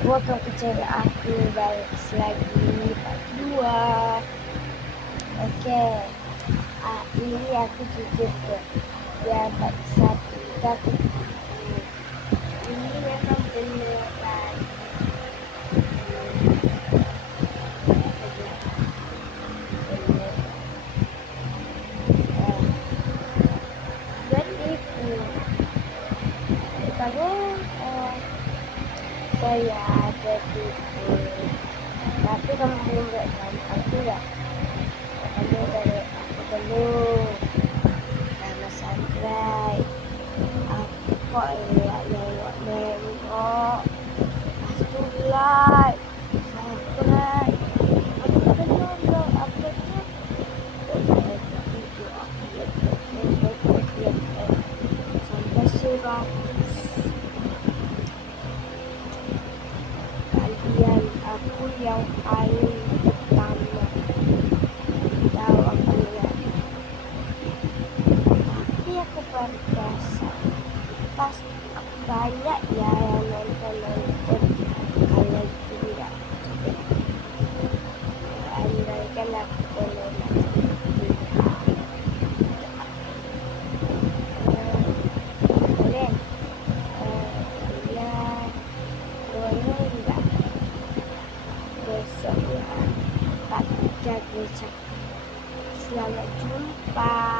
Welcome ke channel aku, balik lagi part 2. Oke, ini aku jujur ke ya part 1 kita ini memang beneran bertipu. Kalau saya bertipu, tapi kamu belum rekam, aku enggak. Kamu dari aku belum karena subscribe. Aku kok nengok pasti like subscribe. Aku belum upload video upload sampai 100. Kalian aku yang paling pertama tahu aku lihat, tapi aku berjasa pas banyak ya yang nonton kalau tidak andaikan aku penulis kalian boleh enggak besok ya Pak Jago. Selamat jumpa.